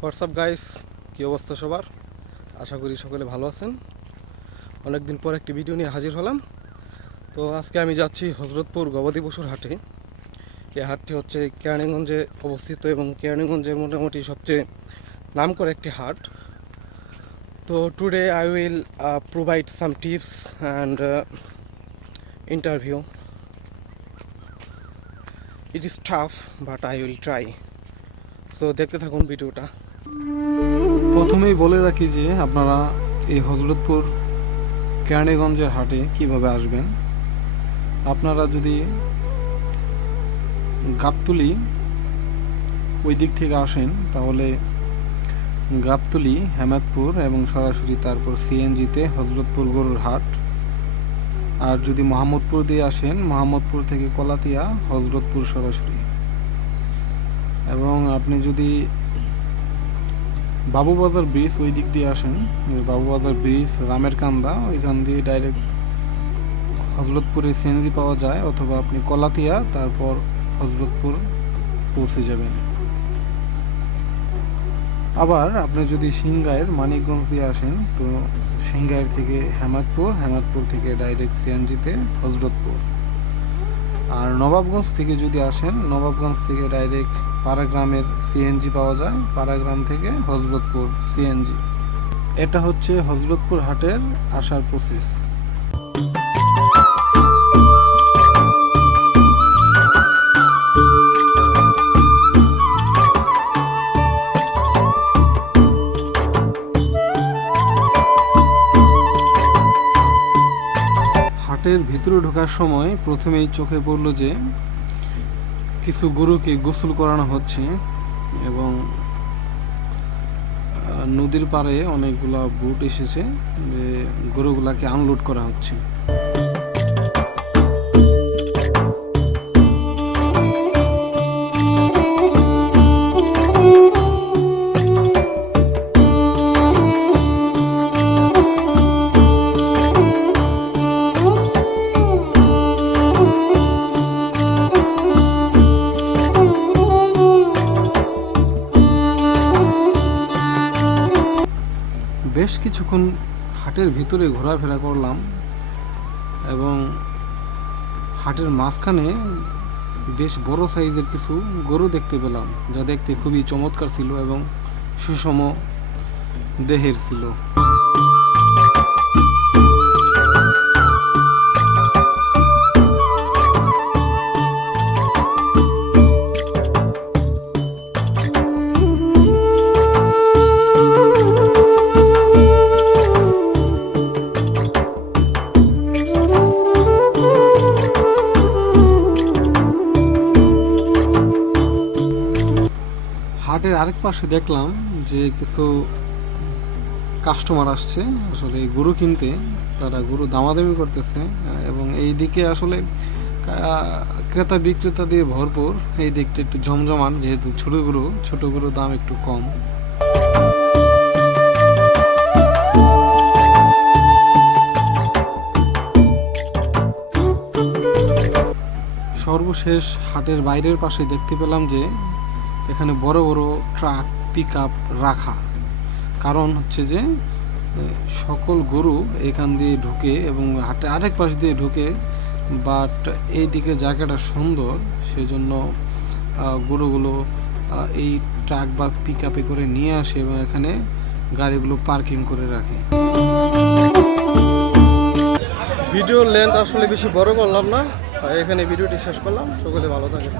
WhatsApp guys, কী অবস্থা সবার? আশা করি সকলে ভালো আছেন। অনেকদিন পর একটি ভিডিও নিয়ে হাজির হলাম। তো আজকে আমি যাচ্ছি হজরতপুর গবাদি পশুর হাটে। এই হাটটি হচ্ছে কেরানীগঞ্জে অবস্থিত এবং কেরানীগঞ্জের মোটামুটি সবচেয়ে নামকরা একটি হাট। তো today I will provide some tips and interview. It is tough but I will try. So দেখতে থাকুন ভিডিওটা। প্রথমেই বলে রাখি যে আপনারা এই হজরতপুর কেরানীগঞ্জের হাটে কিভাবে আসবেন। আপনারা যদি গাবতলী ওই দিক থেকে আসেন তাহলে গাবতলী, হেমাদপুর এবং সরাসরি তারপর সিএনজিতে হজরতপুর গরুর হাট। আর যদি মোহাম্মদপুর দিয়ে আসেন, মোহাম্মদপুর থেকে কলাতিয়া, হজরতপুর সরাসরি। এবং আপনি যদি বাবুবাজার ব্রিজ ওই দিক দিয়ে আসেন, বাবুবাজার ব্রিজ, রামের কান্দা, ওইখান দিয়ে ডাইরেক্ট হজরতপুরে সিএনজি পাওয়া যায়, অথবা আপনি কলাতিয়া তারপর হজরতপুর পৌঁছে যাবেন। আবার আপনি যদি সিংগাইর মানিকগঞ্জ দিয়ে আসেন তো সিংগাইর থেকে হেমাদপুর, হেমাদপুর থেকে ডাইরেক্ট সিএনজিতে হজরতপুর। আর নবাবগঞ্জ থেকে যদি আসেন, নবাবগঞ্জ থেকে ডাইরেক্ট পাড়াগ্রামের সিএনজি পাওয়া যায়, পাড়াগ্রাম থেকে হজরতপুর সিএনজি। এটা হচ্ছে হজরতপুর হাটের আসার প্রসেস। হাটের ভিতরে ঢোকার সময় প্রথমেই চোখে পড়লো যে কিছু গরুকে গোসল করানো হচ্ছে এবং নদীর পাড়ে অনেকগুলা বোট এসেছে, যে গরুগুলাকে আনলোড করা হচ্ছে। বেশ কিছুক্ষণ হাটের ভিতরে ঘোরাফেরা করলাম এবং হাটের মাঝখানে বেশ বড় সাইজের কিছু গরু দেখতে পেলাম, যা দেখতে খুবই চমৎকার ছিল এবং সুষম দেহের ছিল। হাটের আরেক পাশে দেখলাম যে কিছু কাস্টমার আসছে আসলে গরু কিনতে, তারা গরু দামাদামি করতেছে এবং এই দিকে আসলে ক্রেতা বিক্রেতা দিয়ে ভরপুর। এই দিকটা একটু জমজমান, যেহেতু ছোট গরু দাম একটু কম। সর্বশেষ হাটের বাইরের পাশে দেখতে পেলাম যে এখানে বড় বড় ট্রাক, পিকআপ রাখা। কারণ হচ্ছে যে সকল গরু এখান দিয়ে ঢুকে এবং হাটের আরেক পাশ দিয়ে ঢুকে, বাট এই দিকে জায়গাটা সুন্দর, সেজন্য গরুগুলো এই ট্রাক বা পিকআপে করে নিয়ে আসে এবং এখানে গাড়িগুলো পার্কিং করে রাখে। ভিডিওর লেন্থ আসলে বেশি বড় করলাম না, এখানে ভিডিওটি শেষ করলাম। সকলে ভালো থাকেন।